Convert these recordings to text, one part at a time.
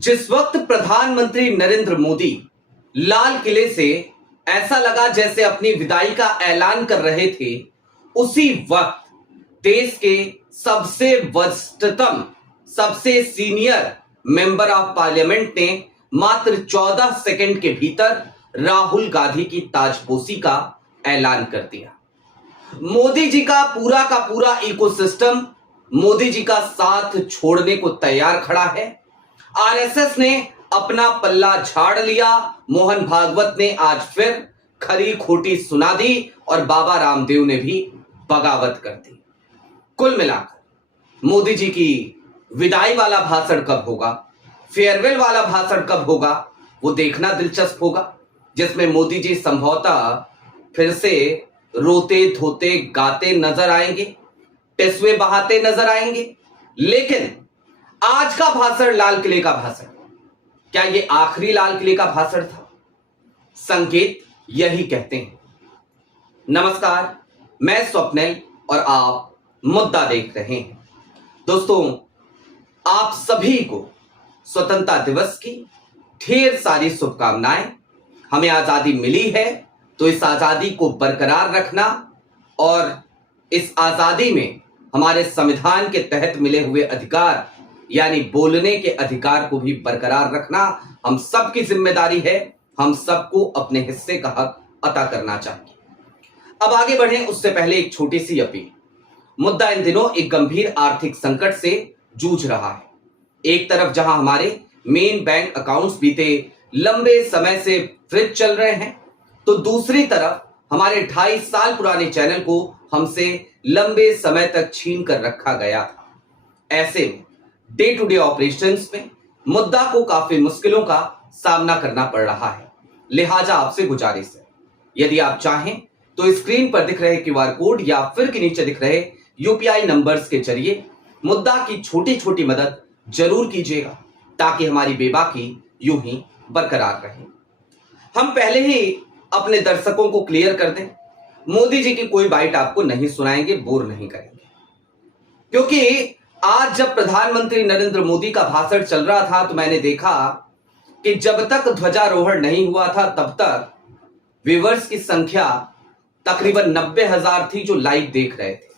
जिस वक्त प्रधानमंत्री नरेंद्र मोदी लाल किले से ऐसा लगा जैसे अपनी विदाई का ऐलान कर रहे थे, उसी वक्त देश के सबसे वरिष्ठतम, सबसे सीनियर मेंबर ऑफ पार्लियामेंट ने मात्र 14 सेकंड के भीतर राहुल गांधी की ताजपोशी का ऐलान कर दिया। मोदी जी का पूरा इकोसिस्टम मोदी जी का साथ छोड़ने को तैयार खड़ा है। आरएसएस ने अपना पल्ला झाड़ लिया, मोहन भागवत ने आज फिर खरी खोटी सुना दी और बाबा रामदेव ने भी बगावत कर दी। कुल मिलाकर मोदी जी की विदाई वाला भाषण कब होगा, फेयरवेल वाला भाषण कब होगा, वो देखना दिलचस्प होगा, जिसमें मोदी जी संभवतः फिर से रोते धोते गाते नजर आएंगे, टेसुए बहाते नजर आएंगे। लेकिन आज का भाषण, लाल किले का भाषण, क्या ये आखिरी लाल किले का भाषण था? संकेत यही कहते हैं। नमस्कार, मैं स्वप्निल और आप मुद्दा देख रहे हैं। दोस्तों, आप सभी को स्वतंत्रता दिवस की ढेर सारी शुभकामनाएं। हमें आजादी मिली है तो इस आजादी को बरकरार रखना और इस आजादी में हमारे संविधान के तहत मिले हुए अधिकार यानी बोलने के अधिकार को भी बरकरार रखना हम सबकी जिम्मेदारी है। हम सबको अपने हिस्से का हक अता करना चाहिए। अब आगे बढ़ें उससे पहले एक छोटी सी अपील। मुद्दा इन दिनों एक गंभीर आर्थिक संकट से जूझ रहा है। एक तरफ जहां हमारे मेन बैंक अकाउंट्स बीते लंबे समय से फ्रीज चल रहे हैं, तो दूसरी तरफ हमारे 2.5 साल पुराने चैनल को हमसे लंबे समय तक छीन कर रखा गया था। ऐसे में डे टू डे ऑपरेशंस में मुद्दा को काफी मुश्किलों का सामना करना पड़ रहा है। लिहाजा आपसे गुजारिश है, यदि आप चाहें तो स्क्रीन पर दिख रहे क्यूआर कोड या फिर के नीचे दिख रहे यूपीआई नंबर्स के जरिए मुद्दा की छोटी छोटी मदद जरूर कीजिएगा, ताकि हमारी बेबाकी यूं ही बरकरार रहे। हम पहले ही अपने दर्शकों को क्लियर कर दें, मोदी जी की कोई बाइट आपको नहीं सुनाएंगे, बोर नहीं करेंगे। क्योंकि आज जब प्रधानमंत्री नरेंद्र मोदी का भाषण चल रहा था तो मैंने देखा कि जब तक ध्वजारोहण नहीं हुआ था तब तक व्यूअर्स की संख्या तकरीबन 90,000 थी जो लाइव देख रहे थे।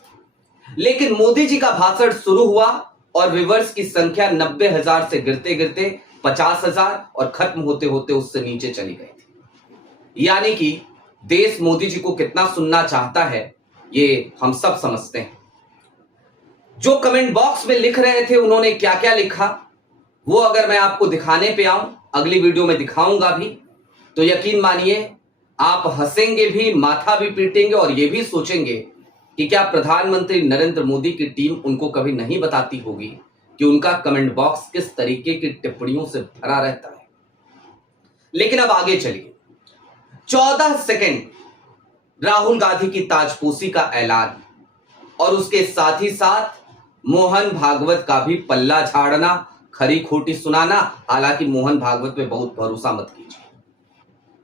लेकिन मोदी जी का भाषण शुरू हुआ और व्यूअर्स की संख्या 90,000 से गिरते गिरते 50,000 और खत्म होते होते उससे नीचे चली गई थी। यानी कि देश मोदी जी को कितना सुनना चाहता है ये हम सब समझते हैं। जो कमेंट बॉक्स में लिख रहे थे उन्होंने क्या क्या लिखा, वो अगर मैं आपको दिखाने पे आऊं, अगली वीडियो में दिखाऊंगा भी, तो यकीन मानिए आप हंसेंगे भी, माथा भी पीटेंगे और ये भी सोचेंगे कि क्या प्रधानमंत्री नरेंद्र मोदी की टीम उनको कभी नहीं बताती होगी कि उनका कमेंट बॉक्स किस तरीके की टिप्पणियों से भरा रहता है। लेकिन अब आगे चलिए। 14 सेकंड राहुल गांधी की ताजपोशी का ऐलान और उसके साथ ही साथ मोहन भागवत का भी पल्ला झाड़ना, खरी खोटी सुनाना। हालांकि मोहन भागवत पे बहुत भरोसा मत कीजिए,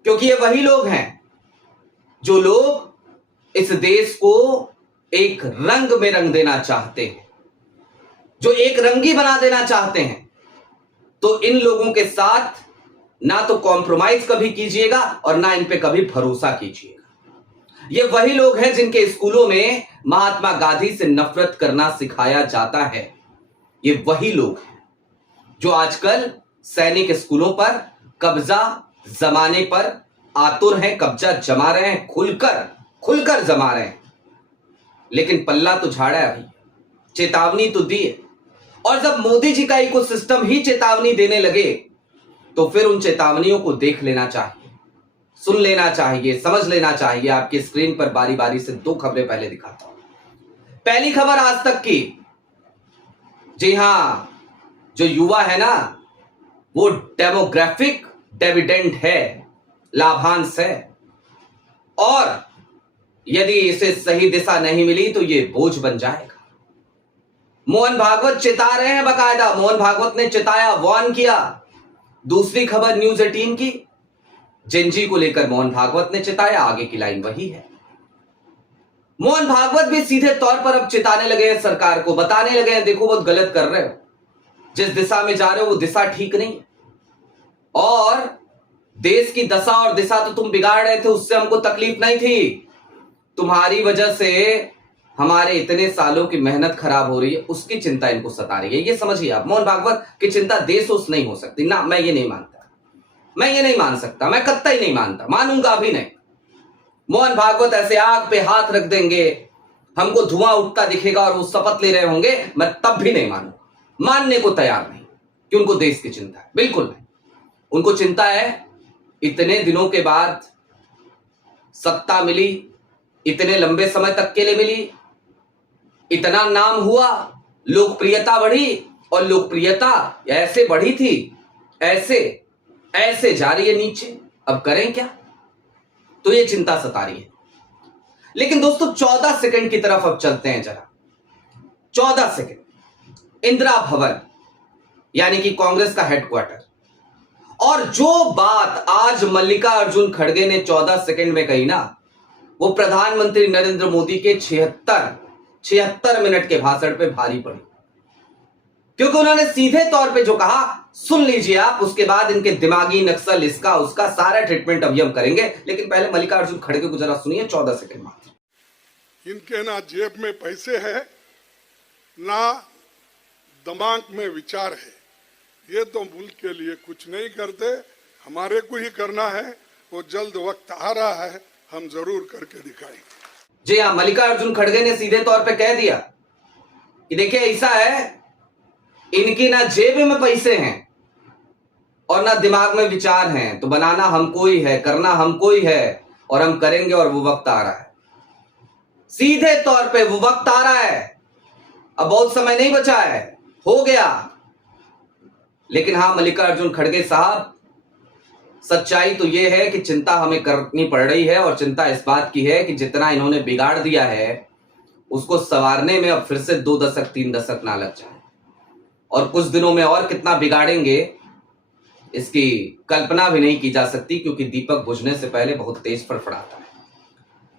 क्योंकि ये वही लोग हैं जो लोग इस देश को एक रंग में रंग देना चाहते हैं, जो एक रंगी बना देना चाहते हैं। तो इन लोगों के साथ ना तो कॉम्प्रोमाइज कभी कीजिएगा और ना इन पे कभी भरोसा कीजिएगा। ये वही लोग हैं जिनके स्कूलों में महात्मा गांधी से नफरत करना सिखाया जाता है। ये वही लोग हैं जो आजकल सैनिक स्कूलों पर कब्जा जमाने पर आतुर हैं, कब्जा जमा रहे हैं, खुलकर जमा रहे हैं। लेकिन पल्ला तो झाड़ा है, अभी चेतावनी तो दी है। और जब मोदी जी का इकोसिस्टम ही चेतावनी देने लगे तो फिर उन चेतावनियों को देख लेना चाहिए, सुन लेना चाहिए, समझ लेना चाहिए। आपकी स्क्रीन पर बारी बारी से 2 खबरें पहले दिखाता हूं। पहली खबर आज तक की। जी हां, जो युवा है ना, वो डेमोग्राफिक डिविडेंड है, लाभांश है, और यदि इसे सही दिशा नहीं मिली तो ये बोझ बन जाएगा। मोहन भागवत चेता रहे हैं, बकायदा मोहन भागवत ने चेताया, वार्न किया। दूसरी खबर न्यूज 18 की, जेनजी को लेकर मोहन भागवत ने चेताया, आगे की लाइन वही है। मोहन भागवत भी सीधे तौर पर अब चेताने लगे हैं सरकार को, बताने लगे हैं देखो बहुत गलत कर रहे हो। जिस दिशा में जा रहे हो वो दिशा ठीक नहीं है, और देश की दशा और दिशा तो तुम बिगाड़ रहे थे, उससे हमको तकलीफ नहीं थी। तुम्हारी वजह से हमारे इतने सालों की मेहनत खराब हो रही है, उसकी चिंता इनको सता रही है। ये समझिए आप, मोहन भागवत की चिंता देश उस नहीं हो सकती ना। मैं ये नहीं मानता, मैं ये नहीं मान सकता, मैं कतई नहीं मानता, मानूंगा भी नहीं। मोहन भागवत ऐसे आग पे हाथ रख देंगे, हमको धुआं उठता दिखेगा और वो शपथ ले रहे होंगे, मैं तब भी नहीं मानूंगा, मानने को तैयार नहीं कि उनको देश की चिंता है, बिल्कुल नहीं। उनको चिंता है इतने दिनों के बाद सत्ता मिली, इतने लंबे समय तक के लिए मिली, इतना नाम हुआ, लोकप्रियता बढ़ी, और लोकप्रियता ऐसे बढ़ी थी, ऐसे ऐसे जा रही है नीचे, अब करें क्या? तो ये चिंता सता रही है। लेकिन दोस्तों 14 सेकंड की तरफ अब चलते हैं जरा। 14 सेकंड, इंदिरा भवन यानी कि कांग्रेस का हेडक्वार्टर, और जो बात आज मल्लिकार्जुन खड़गे ने 14 सेकंड में कही ना, वो प्रधानमंत्री नरेंद्र मोदी के 76 मिनट के भाषण पे भारी पड़ी। क्योंकि उन्होंने सीधे तौर पे जो कहा, सुन लीजिए आप, उसके बाद इनके दिमागी नक्सल, इसका उसका सारा ट्रीटमेंट अभी हम करेंगे। लेकिन पहले मल्लिकार्जुन खड़गे को जरा सुनिए, 14 सेकंड मात्र। इनके ना जेब में पैसे है, ना दिमाग में विचार है। ये तो मुल्क के लिए कुछ नहीं करते, हमारे को ही करना है। वो जल्द वक्त आ रहा है, हम जरूर करके दिखाएंगे। जी हाँ, मल्लिकार्जुन खड़गे ने सीधे तौर पे कह दिया कि देखिए ऐसा है, इनकी ना जेब में पैसे हैं और ना दिमाग में विचार हैं, तो बनाना हमको ही है, करना हमको ही है, और हम करेंगे, और वो वक्त आ रहा है। सीधे तौर पे वो वक्त आ रहा है, अब बहुत समय नहीं बचा है, हो गया। लेकिन हां मल्लिकार्जुन खड़गे साहब, सच्चाई तो यह है कि चिंता हमें करनी पड़ रही है, और चिंता इस बात की है कि जितना इन्होंने बिगाड़ दिया है उसको संवारने में अब फिर से 2 दशक 3 दशक ना लग जाए, और कुछ दिनों में और कितना बिगाड़ेंगे इसकी कल्पना भी नहीं की जा सकती, क्योंकि दीपक बुझने से पहले बहुत तेज फड़फड़ाता है।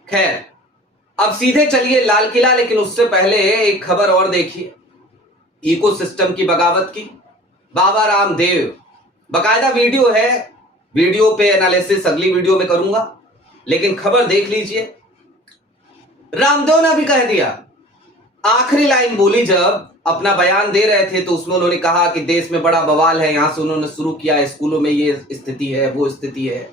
खैर, अब सीधे चलिए लाल किला, लेकिन उससे पहले एक खबर और देखिए, इकोसिस्टम की बगावत की। बाबा रामदेव, बकायदा वीडियो है, वीडियो पे एनालिसिस अगली वीडियो में करूंगा, लेकिन खबर देख लीजिए। रामदेव ने भी कह दिया, आखिरी लाइन बोली जब अपना बयान दे रहे थे, तो उसमें उन्होंने कहा कि देश में बड़ा बवाल है, यहां से उन्होंने शुरू किया, स्कूलों में ये स्थिति है, वो स्थिति है,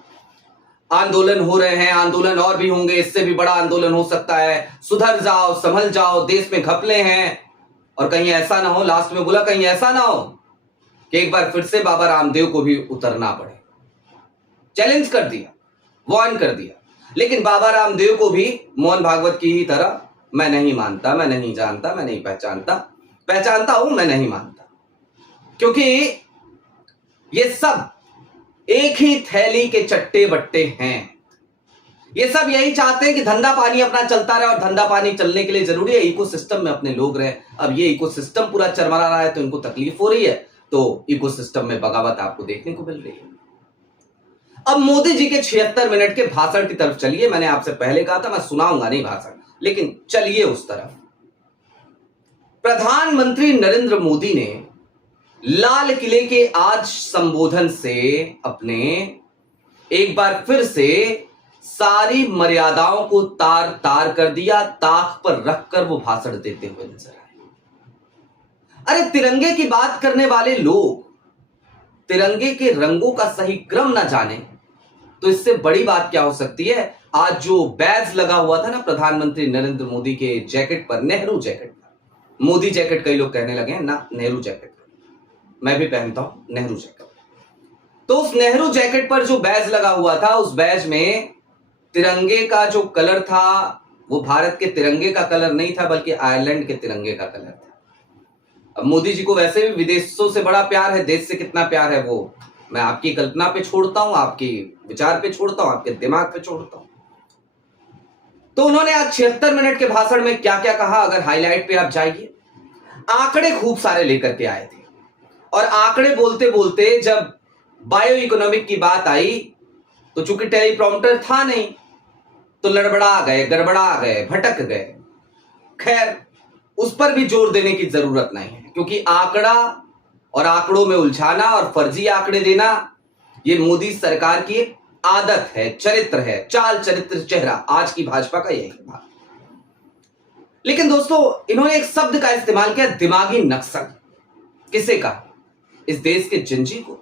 आंदोलन हो रहे हैं, आंदोलन और भी होंगे, इससे भी बड़ा आंदोलन हो सकता है, सुधर जाओ, संभल जाओ, देश में घपले हैं, और कहीं ऐसा ना हो, लास्ट में बोला कहीं ऐसा ना हो कि एक बार फिर से बाबा रामदेव को भी उतरना पड़े। चैलेंज कर दिया, वार्न कर दिया। लेकिन बाबा रामदेव को भी मोहन भागवत की ही तरह मैं नहीं मानता, मैं नहीं जानता, मैं नहीं पहचानता, पहचानता हूं, मैं नहीं मानता, क्योंकि ये सब एक ही थैली के चट्टे बट्टे हैं। ये सब यही चाहते हैं कि धंधा पानी अपना चलता रहे, और धंधा पानी चलने के लिए जरूरी है इकोसिस्टम में अपने लोग रहे। अब ये इकोसिस्टम पूरा चरमरा रहा है, तो इनको तकलीफ हो रही है, तो इकोसिस्टम में बगावत आपको देखने को मिल रही है। अब मोदी जी के 76 मिनट के भाषण की तरफ चलिए। मैंने आपसे पहले कहा था मैं सुनाऊंगा नहीं भाषण, लेकिन चलिए उस तरफ। प्रधानमंत्री नरेंद्र मोदी ने लाल किले के आज संबोधन से अपने एक बार फिर से सारी मर्यादाओं को तार तार कर दिया, ताक पर रखकर वो भाषण देते हुए नजर आए। अरे तिरंगे की बात करने वाले लोग तिरंगे के रंगों का सही क्रम ना जाने, तो इससे बड़ी बात क्या हो सकती है। आज जो बैज लगा हुआ था ना प्रधानमंत्री नरेंद्र मोदी के जैकेट पर, नेहरू जैकेट पर, मोदी जैकेट कई लोग कहने लगे हैं ना, नेहरू जैकेट, मैं भी पहनता हूं नेहरू जैकेट। तो उस नेहरू जैकेट पर जो बैज लगा हुआ था, उस बैज में तिरंगे का जो कलर था वो भारत के तिरंगे का कलर नहीं था, बल्कि आयरलैंड के तिरंगे का कलर था। अब मोदी जी को वैसे भी विदेशों से बड़ा प्यार है, देश से कितना प्यार है वो मैं आपकी कल्पना पे छोड़ता हूं, आपकी विचार पे छोड़ता हूं, आपके दिमाग पे छोड़ता हूं। तो उन्होंने आज 76 मिनट के भाषण में क्या क्या कहा, अगर हाईलाइट पे आप जाइए, आंकड़े खूब सारे लेकर के आए थे, और आंकड़े बोलते बोलते जब बायो इकोनॉमिक की बात आई, तो चूंकि टेलीप्रॉम्प्टर था नहीं, तो लड़बड़ा गए, गड़बड़ा गए, भटक गए। खैर, उस पर भी जोर देने की जरूरत नहीं है, क्योंकि आंकड़ा और आंकड़ों में उलझाना और फर्जी आंकड़े देना ये मोदी सरकार की एक आदत है, चरित्र है, चाल चरित्र चेहरा आज की भाजपा का यही है। लेकिन दोस्तों इन्होंने एक शब्द का इस्तेमाल किया, दिमागी नक्सल। किसे कहा? इस देश के जिंजी को?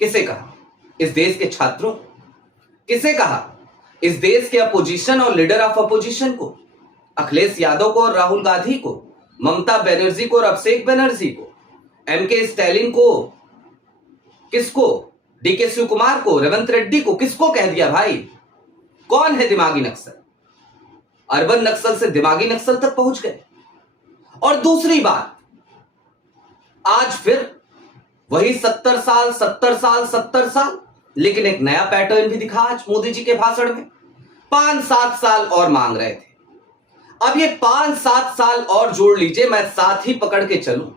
किसे कहा? इस देश के छात्रों को? किसे कहा? इस देश के अपोजिशन और लीडर ऑफ अपोजिशन को, अखिलेश यादव को और राहुल गांधी को, ममता बनर्जी को और अभिषेक बनर्जी को, एमके स्टैलिन को, किसको? डीके शिव कुमार को, रेवंत रेड्डी को, किसको कह दिया भाई? कौन है दिमागी नक्सल? अर्बन नक्सल से दिमागी नक्सल तक पहुंच गए। और दूसरी बात, आज फिर वही 70 साल 70 साल 70 साल, लेकिन एक नया पैटर्न भी दिखा आज मोदी जी के भाषण में। 5-7 साल और मांग रहे थे। अब ये 5-7 साल और जोड़ लीजिए, मैं साथ ही पकड़ के चलूं।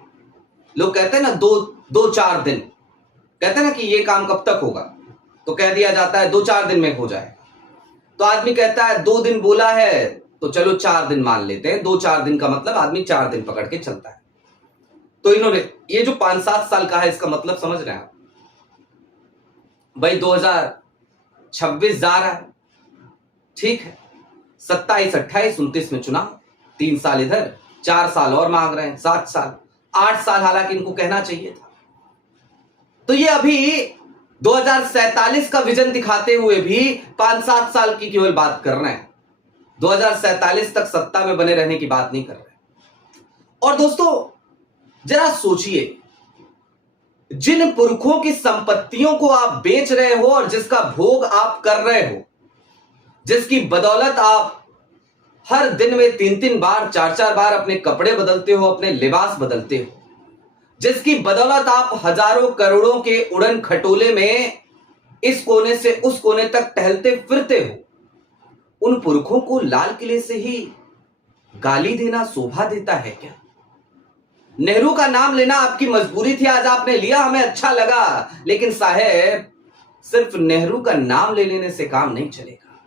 लोग कहते हैं ना 2-4 दिन, कहते हैं ना कि ये काम कब तक होगा, तो कह दिया जाता है 2-4 दिन में हो जाए। तो आदमी कहता है 2 दिन बोला है तो चलो 4 दिन मान लेते हैं। 2-4 दिन का मतलब आदमी 4 दिन पकड़ के चलता है। तो इन्होंने ये जो 5-7 साल का है, इसका मतलब समझ रहे हैं आप भाई? 2026 जा रहा है, ठीक है, 27, 28, 29 में चुनाव, 3 साल इधर, 4 साल और मांग रहे हैं, 7 साल, 8 साल हालांकि इनको कहना चाहिए था। तो ये अभी 2047 का विजन दिखाते हुए भी 5-7 साल की केवल बात कर रहे हैं। 2047 तक सत्ता में बने रहने की बात नहीं कर रहे। और दोस्तों जरा सोचिए, जिन पुरखों की संपत्तियों को आप बेच रहे हो और जिसका भोग आप कर रहे हो, जिसकी बदौलत आप हर दिन में 3-3 बार 4-4 बार अपने कपड़े बदलते हो, अपने लिबास बदलते हो, जिसकी बदौलत आप हजारों करोड़ों के उड़न खटोले में इस कोने से उस कोने तक टहलते फिरते हो, उन पुरखों को लाल किले से ही गाली देना शोभा देता है क्या? नेहरू का नाम लेना आपकी मजबूरी थी, आज आपने लिया, हमें अच्छा लगा, लेकिन साहेब सिर्फ नेहरू का नाम ले लेने से काम नहीं चलेगा।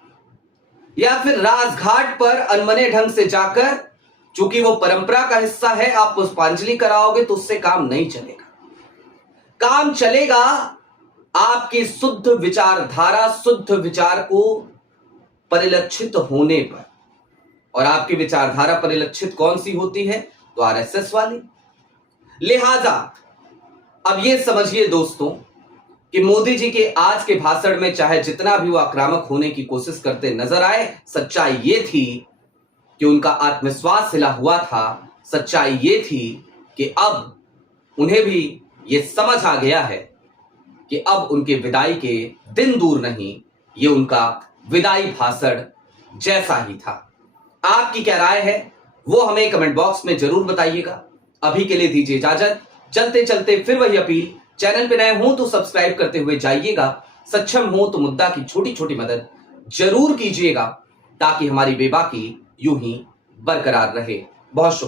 या फिर राजघाट पर अनमने ढंग से जाकर, चूंकि वो परंपरा का हिस्सा है, आप पुष्पांजलि कराओगे तो उससे काम नहीं चलेगा। काम चलेगा आपकी शुद्ध विचारधारा, शुद्ध विचार को परिलक्षित होने पर। और आपकी विचारधारा परिलक्षित कौन सी होती है? तो आरएसएस वाली। लिहाजा अब ये समझिए दोस्तों कि मोदी जी के आज के भाषण में चाहे जितना भी वो आक्रामक होने की कोशिश करते नजर आए, सच्चाई ये थी कि उनका आत्मविश्वास हिला हुआ था। सच्चाई ये थी कि अब उन्हें भी ये समझ आ गया है कि अब उनके विदाई के दिन दूर नहीं, ये उनका विदाई भाषण जैसा ही था। आपकी क्या राय है वो हमें कमेंट बॉक्स में जरूर बताइएगा। अभी के लिए दीजिए इजाजत। चलते चलते फिर वही अपील, चैनल पे नए हो तो सब्सक्राइब करते हुए जाइएगा, सक्षम हो तो मुद्दा की छोटी छोटी मदद जरूर कीजिएगा, ताकि हमारी बेबाकी यूं ही बरकरार रहे। बहुत शुक्रिया।